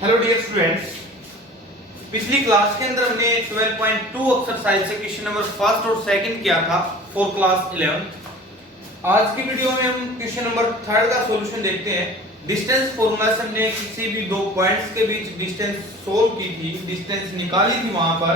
Hello dear students, पिछली class के अंदर हमने 12.2 एक्सरसाइज से क्वेश्चन नंबर फर्स्ट और सेकंड किया था फॉर क्लास 11। आज की वीडियो में हम क्वेश्चन नंबर थर्ड का सॉल्यूशन देखते हैं। डिस्टेंस फॉर्मूला से हमने किसी भी दो पॉइंट्स के बीच डिस्टेंस सोल्व की थी, डिस्टेंस निकाली थी। वहां पर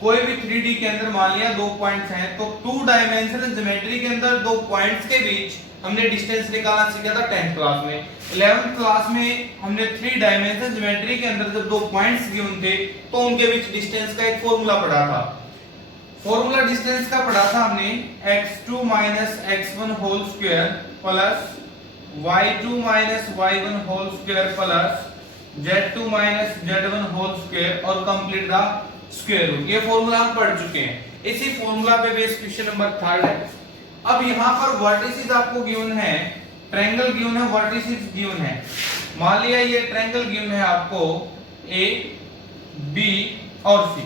कोई भी 3D के अंदर मान लिया दो पॉइंट्स हैं, तो टू डायमेंशनल ज्योमेट्री के अंदर दो पॉइंट्स के बीच हमने डिस्टेंस निकालना सीखा था 10th क्लास में। 11th क्लास में हमने 3 डायमेंशनल ज्योमेट्री के अंदर जब दो पॉइंट्स गिवन थे तो उनके बीच डिस्टेंस का एक फॉर्मूला पढ़ा था। फॉर्मूला डिस्टेंस का पढ़ा था हमने x2 x1 whole square plus y2 y1 whole square plus z2 z1 whole square और कंप्लीट द स्क्वायर रूट। ये फॉर्मूला हम पढ़ चुके हैं। इसी फॉर्मूला पे बेस क्वेश्चन नंबर थर्ड है। अब यहाँ पर वर्टिसेस आपको गिवन है, ट्रायंगल गिवन है, वर्टिसेस गिवन है। मान लिया ये ट्रायंगल गिवन है आपको ए बी और C.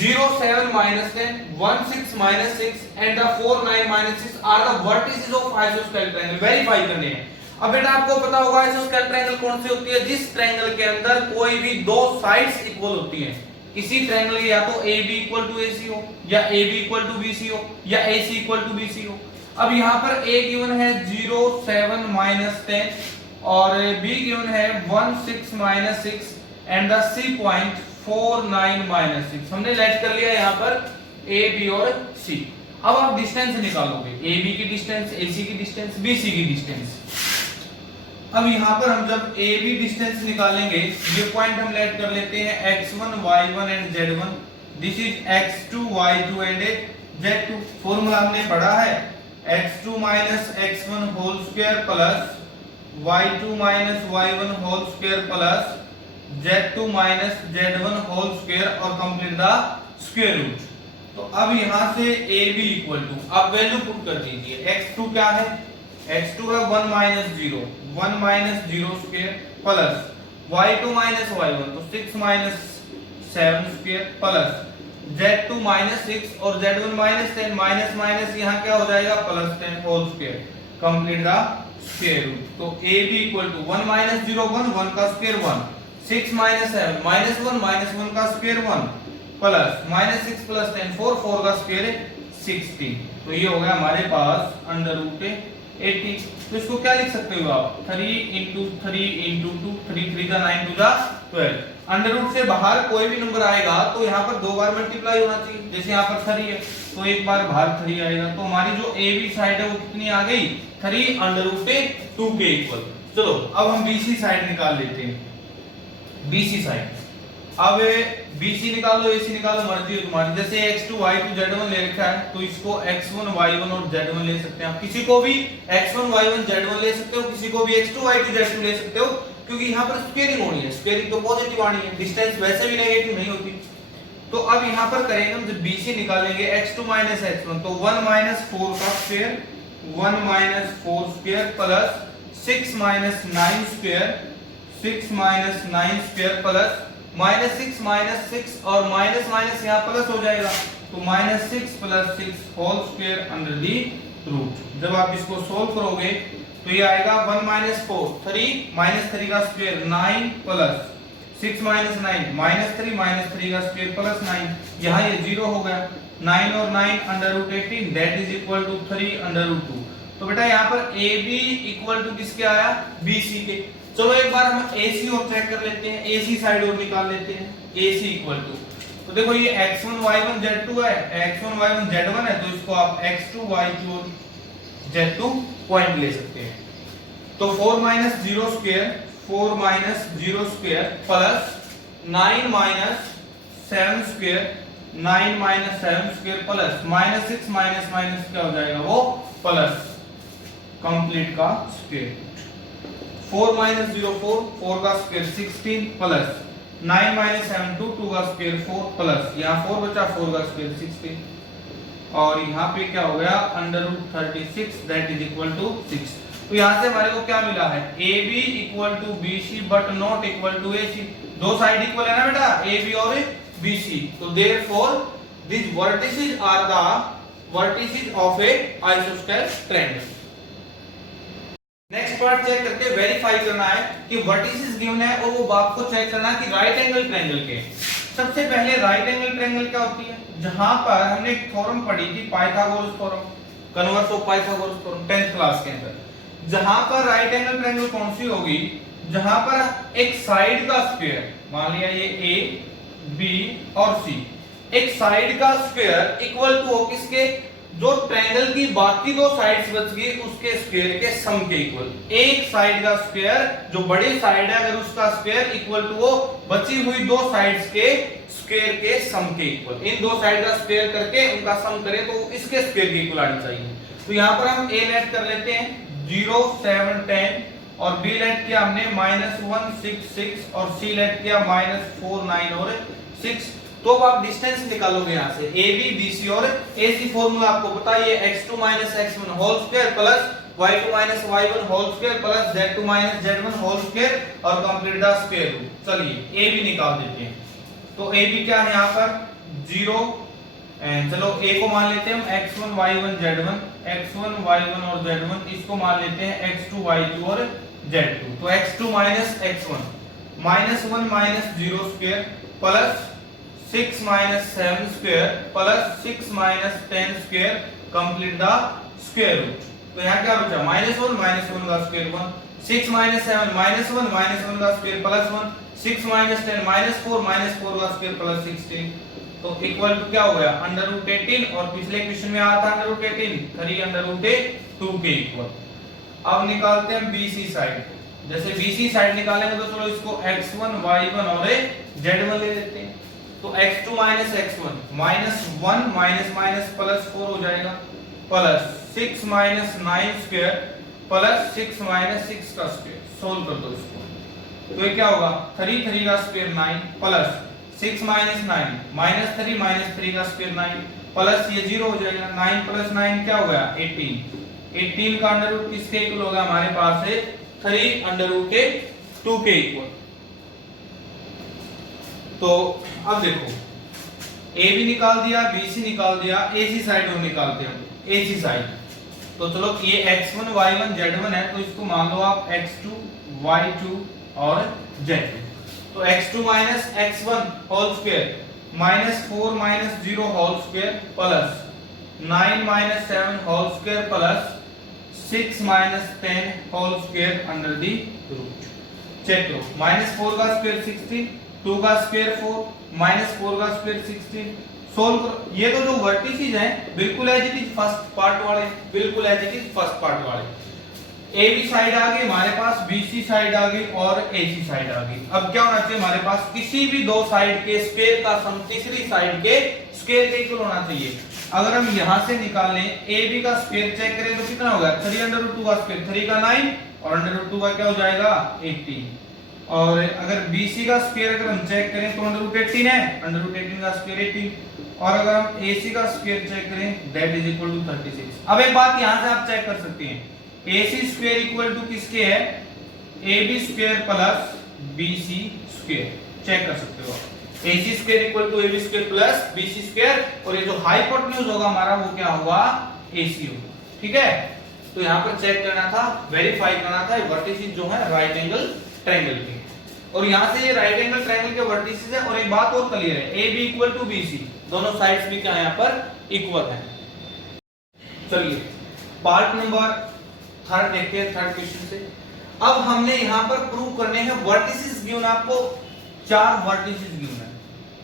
0 7 -10 1 6 -6 and the 4 9 -6 are the vertices of आइसोस्केल ट्रायंगल। वेरीफाई करने हैं। अब बेटा आपको पता होगा आइसोस्केल ट्रायंगल कौन सी होती है? जिस ट्रायंगल के अंदर कोई भी दो साइड्स इक्वल होती हैं। किसी ट्रायंगल या तो AB इक्वल टू AC हो या AB इक्वल टू BC हो या AC इक्वल टू BC हो। अब यहाँ पर A गिवन है 0 7 -10 और B गिवन है 1 6 -6 एंड द C पॉइंट 4 9 -6। हमने लेट कर लिया यहाँ पर A B और C। अब आप डिस्टेंस निकालोगे, AB की डिस्टेंस, AC की डिस्टेंस, BC की डिस्टेंस। अब यहाँ पर हम जब AB डिस्टेंस निकालेंगे, ये पॉइंट हम लेट कर लेते हैं x1 y1 and z1। This is x2 y2 and z2। Formula हमने पढ़ा है x2 x1 whole square plus y2 y1 whole square plus z2 z1 whole square और कंप्लीट द स्क्वायर रूट। तो अब यहाँ से AB इक्वल टू, अब value put कर दीजिए। x2 क्या है? x2 है 1 - 0 स्क्वायर प्लस y2 y1 तो 6 7 स्क्वायर प्लस z2 -6 और z1 -10 माइनस यहाँ क्या हो जाएगा plus 10 whole square complete the square root. तो AB इक्वल टू 1 - 0 1 का स्क्वायर 1 6 7 -1 का स्क्वायर 1 प्लस -6 प्लस 10 4 का स्क्वायर 16। तो ये हो गया हमारे पास अंडर रूट 80। तो इसको क्या लिख सकते हो आप? 3 × 3 × 2 3 3 का 9 2 12। अंडर रूट से बाहर कोई भी नंबर आएगा तो यहाँ पर दो बार मल्टीप्लाई होना चाहिए। जैसे यहाँ पर 3 है तो एक बार बाहर 3 आएगा। तो हमारी जो ए बी साइड है वो कितनी आ गई? 3 अंडर रूट 2 के इक्वल। चलो अब हम BC साइड निकाल लेते हैं। BC साइड, अब BC निकालो, AC निकालो, मर्जी है तुम्हारी। जैसे x2 y2 z1 ले रखा है तो इसको x1 y1 और z1 ले सकते हैं आप। किसी को भी x1 y1 z1 ले सकते हो, किसी को भी x2 y2 z2 ले सकते हो, क्योंकि यहाँ पर स्क्वेयरिंग होनी है। स्क्वेयरिंग तो पॉजिटिव आनी है, डिस्टेंस वैसे भी नेगेटिव नहीं होती। तो अब यहाँ पर करेंगे हम, जब BC निकालेंगे x2 x1 तो 1 - 4 का square 1 - 4 square plus 6 - 9 square 6 - 9 square plus -6 -6 और माइनस यहाँ प्लस हो जाएगा तो -6 + 6 whole square under the root. जब आप इसको सोल्व करोगे तो ये आएगा 1 - 4 3 -3 का स्क्वायर 9 प्लस 6 - 9 -3 का स्क्वायर प्लस 9। यहाँ ये 0 हो गया। 9 और 9 under root 18 that is equal to 3 under root 2। तो बेटा यहाँ पर AB इक्वल टू किसके आया? BC के। चलो एक बार हम AC और चेक कर लेते हैं, AC साइड और निकाल लेते हैं। AC इक्वल टू, तो देखो ये x1 y1 z2 है, x1 y1 z1 है, तो इसको आप x2 y2 और z2 पॉइंट ले सकते हैं। तो 4 - 0 square 4 - 0 square plus 9 - 7 square 9 - 7 square plus -6 minus क्या हो जाएगा वो प्लस कंप्लीट का स्क्वायर। 4 - 0 4 का स्क्वायर 16 प्लस 9 - 7 2 का स्क्वायर 4 प्लस यहाँ 4 बचा 4 का स्क्वायर 16 और यहाँ पे क्या हो गया under root 36 that is equal to 6। तो यहाँ से हमारे को क्या मिला है? AB equal to BC but not equal to AC। दो साइड इक्वल है ना बेटा, AB और BC। तो therefore these vertices are the vertices of a isosceles triangle। Next part check करके वेरीफाई करना है कि वर्टिसेस गिवन है और वो आपको चेक करना है कि राइट एंगल ट्रायंगल के। सबसे पहले राइट एंगल ट्रायंगल क्या होती है, जहां पर हमने एक थ्योरम पढ़ी थी Pythagoras theorem, converse of Pythagoras theorem 10th class के अंदर, जहां पर राइट एंगल ट्रायंगल कौन सी होगी, जहां पर एक साइड का स्क्वायर, मान लिया ये ए बी और सी, एक साइड का स्क्वायर इक्वल टू हो किसके, जो ट्रायंगल की बाकी दो साइड्स बच गई उसके स्क्वायर के सम के इक्वल। एक साइड का स्क्वायर, जो बड़ी साइड है अगर उसका स्क्वायर इक्वल टू वो बची हुई दो साइड्स के स्क्वायर के सम के इक्वल। इन दो साइड का स्क्वायर करके उनका सम करें तो इसके स्क्वायर के इक्वल आनी चाहिए। तो यहां पर हम a लेट कर लेते हैं 0 7 10 और b लेट किया हमने -1 6 6 और c लेट किया -4 9 और 6। तो अब आप डिस्टेंस निकालोगे यहां से AB BC और AC फार्मूला आपको पता है, x2 x1 whole square plus y2 y1 whole square plus z2 z1 whole square और कंप्लीट द स्क्वायर रूट। चलिए AB निकाल देते हैं। तो AB क्या है यहां पर 0, चलो A को मान लेते हैं हम x1 y1 z1, x1 y1 और z1, इसको मान लेते हैं x2 y2 और z2। तो x2 x1 -1 0 square plus 6 7 square plus 6 10 square complete the square root. तो यहाँ क्या बचा -1 का स्क्वायर 1, 6 7 -1 का स्क्वायर प्लस 1, 6 10 -4 का स्क्वायर प्लस 16। तो इक्वल टू क्या हो गया √18 और पिछले क्वेश्चन में आया था √18 3 √2 के इक्वल। अब निकालते हैं BC साइड। जैसे BC साइड निकालेंगे तो चलो इसको x1 y1 और z1 ले लेते हैं। तो x2 x1 -1 प्लस 4 हो जाएगा प्लस 6 9 स्क्वायर प्लस 6 6 का स्क्वायर। सोल्व कर दो इसको तो ये क्या होगा 3 का स्क्वायर 9 प्लस 6 9 -3 का स्क्वायर 9 प्लस ये 0 हो जाएगा। 9 प्लस 9 क्या हो गया 18 का अंडर रूट किसके इक्वल होगा हमारे पास है 3 √2 के इक्वल। तो अब देखो ए भी निकाल दिया BC निकाल दिया, AC साइड हम निकालते हैं AC साइड। तो चलो ये x1 y1 z1 है तो इसको मान लो आप x2 y2 और z2। तो x2 x1 whole square -4 0 whole square plus 9 7 whole square plus 6 10 whole square under the root. Check करो -4 का स्क्वायर 16, 2 का स्क्वायर 4, -4 का स्क्वायर 16। सोल्व करो। ये तो जो वर्टिसेस हैं बिल्कुल as it is first part वाले, बिल्कुल as it is first part वाले। AB साइड आ गई हमारे पास, BC साइड आ गई और AC साइड आ गई। अब क्या होना चाहिए हमारे पास किसी भी दो साइड के स्क्वायर का सम तीसरी साइड के स्क्वायर के इक्वल होना चाहिए। अगर हम यहां से निकाल लें AB का स्क्वायर चेक करें तो कितना होगा 3 √2 का स्क्वायर 3 का 9 और √2 का क्या हो जाएगा 18। और अगर BC का स्क्वायर अगर हम चेक करें तो √18 है, √18 का स्क्वायर 18। और अगर हम AC का स्क्वायर चेक करें दैट इज इक्वल टू 36। अब एक बात यहां से आप चेक कर सकते हैं AC स्क्वायर इक्वल टू किसके है AB square plus BC square. Check कर सकते हो आप AC square equal to AB square plus BC square और ये जो हाइपोटेन्यूज होगा हमारा वो क्या होगा AC होगा। ठीक है तो यहां पर चेक करना था, वेरीफाई करना था वर्टिसेस जो है राइट एंगल ट्रायंगल के। और यहां से ये राइट एंगल ट्रायंगल के वर्टिसेस है। और एक बात और क्लियर है AB इक्वल टू BC, दोनों साइड्स भी क्या है यहां पर इक्वल है। चलिए पार्ट नंबर 3 देखते हैं, थर्ड क्वेश्चन से। अब हमने यहां पर प्रूव करने हैं वर्टिसेस गिवन, आपको 4 वर्टिसेस गिवन है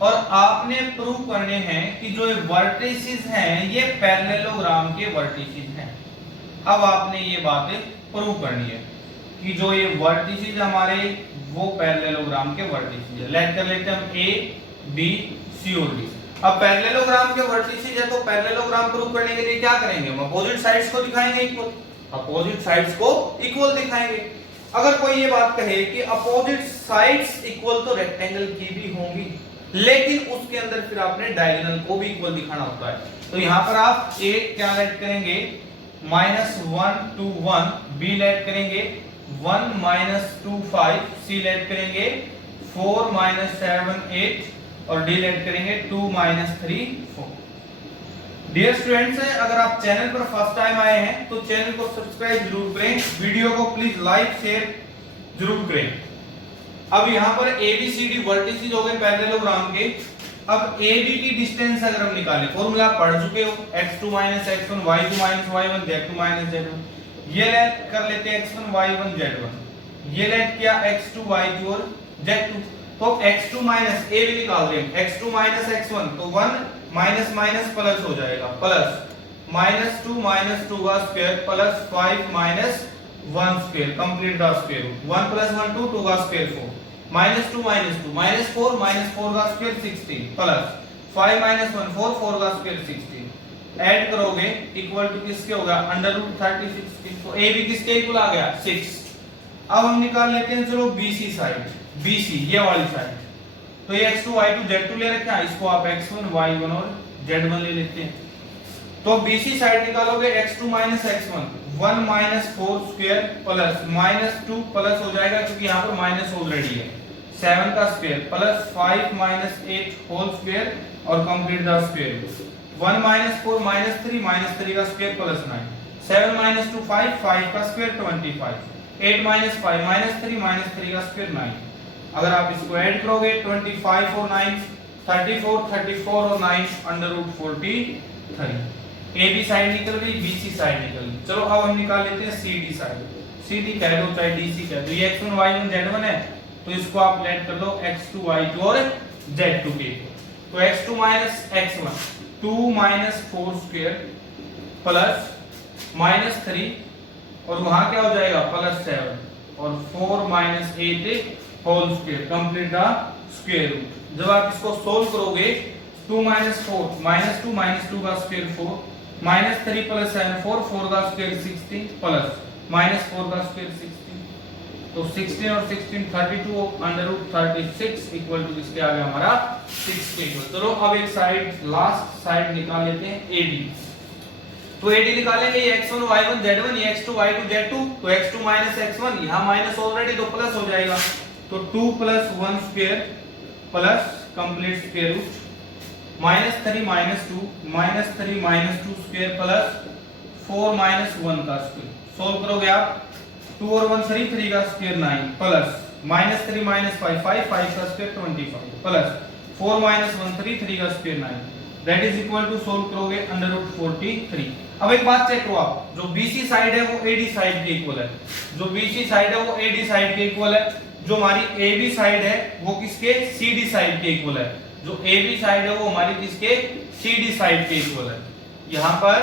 और आपने प्रूव करने हैं कि जो ये वर्टिसेस हैं ये पैरेललोग्राम के वर्टिसेस हैं। अब आपने ये बात प्रूव करनी है कि जो ये वर्टिसेस हमारे वो पैरेललोग्राम के वर्टिसेस है। लेट कर लेते हैं हम A B C और D। अब पैरेललोग्राम के वर्टिसेस है तो पैरेललोग्राम प्रूव करने के लिए क्या करेंगे हम अपोजिट साइड्स को दिखाएंगे इक्वल, अपोजिट साइड्स को इक्वल दिखाएंगे। अगर कोई ये बात कहे कि अपोजिट साइड्स इक्वल तो रेक्टेंगल की भी होंगी लेकिन उसके अंदर फिर आपने डायगोनल को भी इक्वल दिखाना होता है। तो यहां पर आप A क्या लेट करेंगे -1 2 1, B लेट करेंगे 1 2 5, C लेट करेंगे 4 7 8 और D लेट करेंगे 2 3 4। डियर स्टूडेंट्स, अगर आप चैनल पर फर्स्ट टाइम आए हैं तो चैनल को सब्सक्राइब जरूर करें, वीडियो को प्लीज लाइक शेयर जरूर करें। अब यहाँ पर ABCD वर्टिसेस हो गए पैरेललोग्राम के। अब AB की डिस्टेंस अगर हम निकालें, फॉर्मूला पढ़ चुके हो, x2 - x1 y2 - y1 z2 - z1। ये लेट कर लेते हैं x1 y1 z1, ये लेट किया x2 y2 और z2। तो x2 माइनस a भी निकाल रहे हैं, x2 - x1 तो 1 माइनस माइनस प्लस हो जाएगा, प्लस -2 - 2 का square plus 5 - 1 square complete the square root. 1 + 1 2 2 का स्क्वायर 4 -2 - 2 -4 -4 का स्क्वायर 16 प्लस 5 - 1 4 4 का स्क्वायर 16। ऐड करोगे इक्वल टू किसके होगा √30 16। तो a भी किसके इक्वल आ गया 6। अब हम निकाल लेते हैं चलो BC साइड, BC ये वाली साइड। तो ये x2 y2 z2 ले रखे हैं, इसको आप x1 y1 और z1 ले लेते हैं। तो BC साइड निकालोगे x2 - x1 1 - 4 square plus -2 plus हो जाएगा क्योंकि यहाँ पर माइनस ऑलरेडी है 7 का स्क्वायर प्लस 5 - 8 होल स्क्वायर और कंप्लीट द स्क्वायर। 1 - 4 - 3 का स्क्वायर प्लस 9 7 - 2 5 5 का स्क्वायर 25 8 - 5 - 3 का स्क्वायर 9। अगर आप इसको ऐड करोगे 25 और 9 34 और 9 √43। AB साइड निकल गई, BC साइड निकल गई। चलो अब हम निकाल लेते हैं CD साइड। CD कह दो चाहे DC कह दो, ये x1 y1 z1 है तो इसको आप लेट कर दो x2 y2 और z2 के। तो x2 - x1 2 - 4 स्क्वायर प्लस -3 और वहां क्या हो जाएगा +7 और 4 - 8 whole square complete the square root. जब आप इसको सोल्व करोगे 2 - 4 -2 - 2 का स्क्वायर 4 -3 + 7 4 का स्क्वायर 16 प्लस -4 का स्क्वायर 16। तो 16 और 16 32 √36 इक्वल टू किसके आ गया हमारा 6 के इक्वल। चलो अब एक साइड लास्ट साइड निकाल लेते हैं AD। तो AD निकालेंगे, ये x1 y1 z1 ये x2 y2 z2। तो x2 - x1 यहाँ माइनस ऑलरेडी तो प्लस हो जाएगा, तो 2 + 1 square plus complete square root -3 - 2 -3 - 2 square plus 4 - 1 का स्क्वायर। सोल्व करोगे आप 2 और 1 3 का स्क्वायर 9 प्लस -3 - 5 5 का स्क्वायर 25 प्लस 4 - 1 3 का square 9 that is equal to solve करोगे √43। अब एक बात चेक करो आप, जो BC साइड है वो AD साइड के इक्वल है, जो BC साइड है वो AD साइड के इक्वल है, जो हमारी AB साइड है वो किसके CD साइड के इक्वल है, जो AB साइड है वो हमारी किसके CD साइड के इक्वल है। यहाँ पर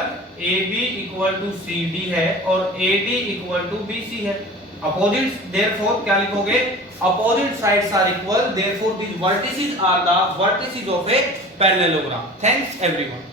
AB = CD है और AD = BC है। अपोजिट्स देयरफॉर क्या लिखोगे opposite sides are equal, therefore these vertices are the vertices of a parallelogram. Thanks everyone.